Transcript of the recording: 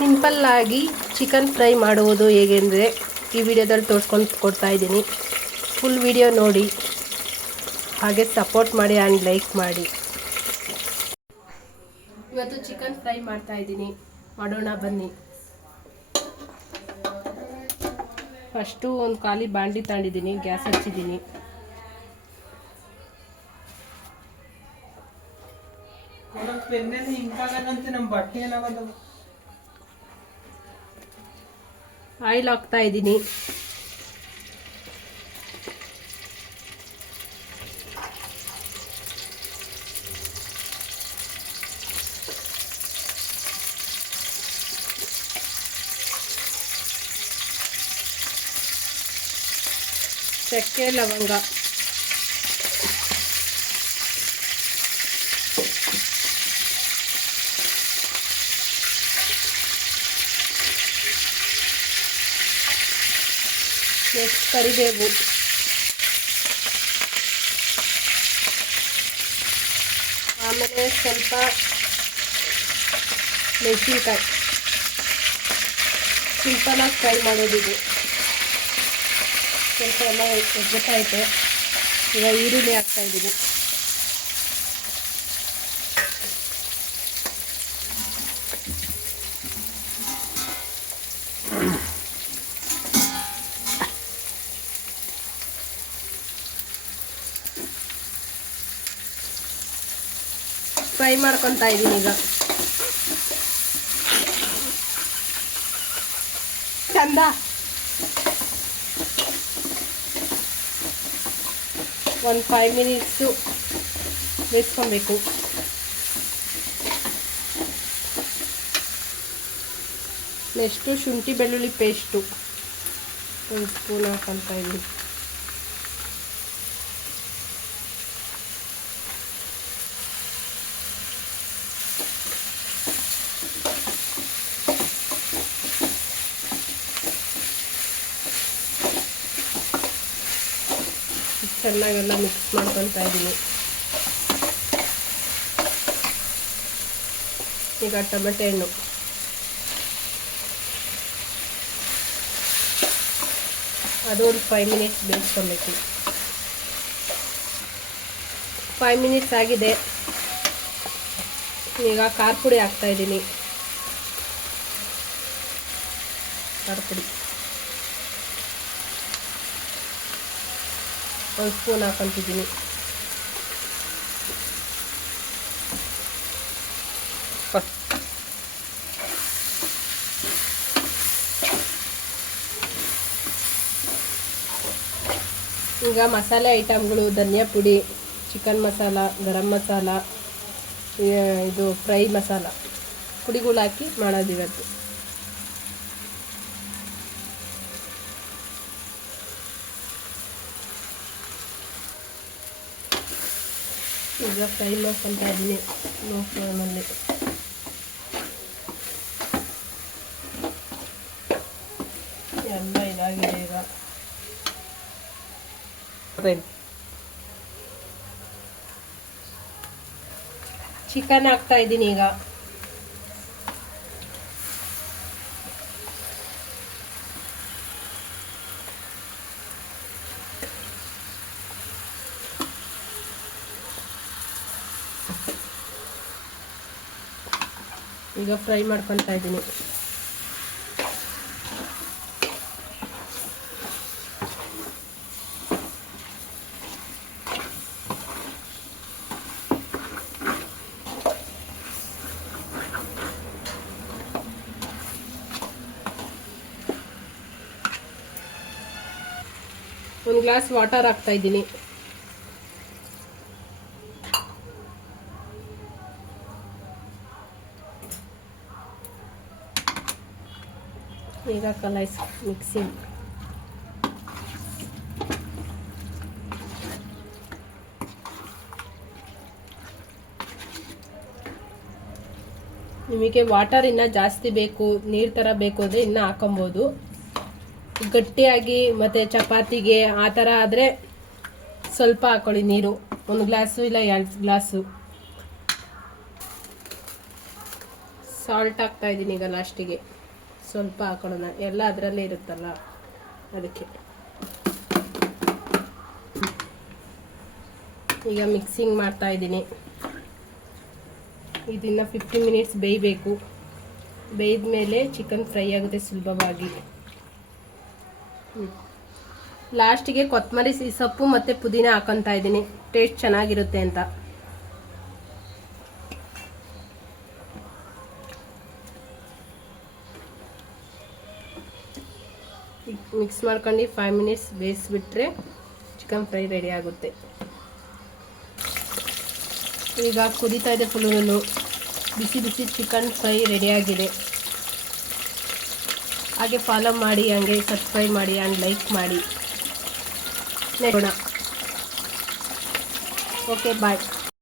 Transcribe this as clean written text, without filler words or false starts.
Simple ಆಗಿ chicken fry ಮಾಡುವುದು ಹೇಗೆಂದರೆ ಈ ವಿಡಿಯೋದಲ್ಲಿ ತೋರಿಸ್ಕೊಂಡು ಕೊಡ್ತಾ ಇದ್ದೀನಿ. ಫುಲ್ ವಿಡಿಯೋ ನೋಡಿ, ಹಾಗೆ ಸಪೋರ್ಟ್ ಮಾಡಿ ಆ್ಯಂಡ್ ಲೈಕ್ ಮಾಡಿ. ಇವತ್ತು ಚಿಕನ್ ಫ್ರೈ ಮಾಡ್ತಾ ಇದ್ದೀನಿ, ಮಾಡೋಣ ಬನ್ನಿ. ಫಸ್ಟು ಒಂದು ಖಾಲಿ ಬಾಂಡ್ಲಿ ತಗೊಂಡಿದ್ದೀನಿ, ಗ್ಯಾಸ್ ಹಚ್ಚಿದ್ದೀನಿ. ಆಯಿಲ್ ಹಾಕ್ತಾ ಇದ್ದೀನಿ. ಚಕ್ಕೆ ಲವಂಗ, ನೆಕ್ಸ್ಟ್ ಕರಿಬೇವು, ಆಮೇಲೆ ಸ್ವಲ್ಪ ಮೆಣಸಿನ್ಕಾಯಿ. ಸಿಂಪಲಾಗಿ ಫ್ರೈ ಮಾಡೋದಿದೆ. ಸ್ವಲ್ಪ ಎಲ್ಲ ಗೊತ್ತಾಯ್ತು. ಈಗ ಈರುಳ್ಳಿ ಹಾಕ್ತಾಯಿದ್ದೀನಿ. ಫ್ರೈ ಮಾಡ್ಕೊತಾ ಇದ್ದೀನಿ. ಈಗ ಚಂದ ಒಂದು 5 ಮಿನಿಟ್ಸು ಬೇಯಿಸ್ಕೊಬೇಕು. ನೆಕ್ಸ್ಟು ಶುಂಠಿ ಬೆಳ್ಳುಳ್ಳಿ ಪೇಸ್ಟು 1 ಸ್ಪೂನ್ ಹಾಕೊತಾ ಇದ್ದೀನಿ. ಚೆನ್ನಾಗೆಲ್ಲ ಮಿಕ್ಸ್ ಮಾಡ್ಕೊತಾ ಇದ್ದೀನಿ. ಈಗ ಟೊಮೆಟೊ ಹಣ್ಣು, ಅದು ಒಂದು 5 ಮಿನಿಟ್ಸ್ ಬೇಯಿಸ್ಕೊಬೇಕು. 5 ಮಿನಿಟ್ಸ್ ಆಗಿದೆ. ಈಗ ಖಾರ ಪುಡಿ ಹಾಕ್ತಾಯಿದ್ದೀನಿ. ಖಾರ ಪುಡಿ 1 ಸ್ಪೂನ್ ಹಾಕೊತಿದ್ದೀನಿ. ಈಗ ಮಸಾಲೆ ಐಟಮ್ಗಳು, ಧನಿಯಾ ಪುಡಿ, ಚಿಕನ್ ಮಸಾಲ, ಗರಂ ಮಸಾಲ, ಇದು ಫ್ರೈ ಮಸಾಲ ಪುಡಿಗಳು ಹಾಕಿ ಮಾಡೋದಿವತ್ತು. ಈಗ ಫ್ರೈ ಮಾಡ್ಕೊತಾ ಇದ್ದೀನಿ ಲೋ ಫ್ಲೇಮಲ್ಲಿ. ಎಲ್ಲ ಇದಾಗಿದೆ. ಈಗ ಚಿಕನ್ ಹಾಕ್ತಾ ಇದ್ದೀನಿ. ಈಗ ಫ್ರೈ ಮಾಡ್ಕೊತಾ ಇದ್ದೀನಿ. ಒಂದು ಗ್ಲಾಸ್ ವಾಟರ್ ಹಾಕ್ತಾ ಇದ್ದೀನಿ. ಈಗ ಕಲಾಯಿಸಿ ಮಿಕ್ಸಿಂಗ್. ನಿಮಗೆ ವಾಟರ್ ಇನ್ನೂ ಜಾಸ್ತಿ ಬೇಕು, ನೀರು ಥರ ಬೇಕು ಅಂದರೆ ಇನ್ನೂ ಹಾಕೊಬೋದು. ಗಟ್ಟಿಯಾಗಿ ಮತ್ತು ಚಪಾತಿಗೆ ಆ ಥರ ಆದರೆ ಸ್ವಲ್ಪ ಹಾಕೊಳ್ಳಿ ನೀರು. 1 ಗ್ಲಾಸು ಇಲ್ಲ 2 ಗ್ಲಾಸು. ಸಾಲ್ಟ್ ಹಾಕ್ತಾ ಇದ್ದೀನಿ ಈಗ ಲಾಸ್ಟಿಗೆ. ಸ್ವಲ್ಪ ಹಾಕೊಳ್ಳೋಣ, ಎಲ್ಲ ಅದರಲ್ಲೇ ಇರುತ್ತಲ್ಲ ಅದಕ್ಕೆ. ಈಗ ಮಿಕ್ಸಿಂಗ್ ಮಾಡ್ತಾ ಇದ್ದೀನಿ. ಇದನ್ನು 15 ಮಿನಿಟ್ಸ್ ಬೇಯಬೇಕು. ಬೇಯ್ದ ಮೇಲೆ ಚಿಕನ್ ಫ್ರೈ ಆಗುತ್ತೆ ಸುಲಭವಾಗಿ. ಲಾಸ್ಟಿಗೆ ಕೊತ್ತಂಬರಿ ಸೊಪ್ಪು ಮತ್ತು ಪುದೀನ ಹಾಕೊತಾ ಇದ್ದೀನಿ, ಟೇಸ್ಟ್ ಚೆನ್ನಾಗಿರುತ್ತೆ ಅಂತ. ಮಿಕ್ಸ್ ಮಾಡ್ಕೊಂಡು 5 ಮಿನಿಟ್ಸ್ ಬೇಯಿಸ್ಬಿಟ್ರೆ ಚಿಕನ್ ಫ್ರೈ ರೆಡಿ ಆಗುತ್ತೆ. ಈಗ ಕುದೀತಾ ಇದೆ ಫುಲ್ಲು. ಬಿಸಿ ಬಿಸಿ ಚಿಕನ್ ಫ್ರೈ ರೆಡಿಯಾಗಿದೆ. ಹಾಗೆ ಫಾಲೋ ಮಾಡಿ, ಹಂಗೆ ಸಬ್ಸ್ಕ್ರೈಬ್ ಮಾಡಿ ಆ್ಯಂಡ್ ಲೈಕ್ ಮಾಡಿ. ನೋಡೋಣ. ಓಕೆ, ಬಾಯ್.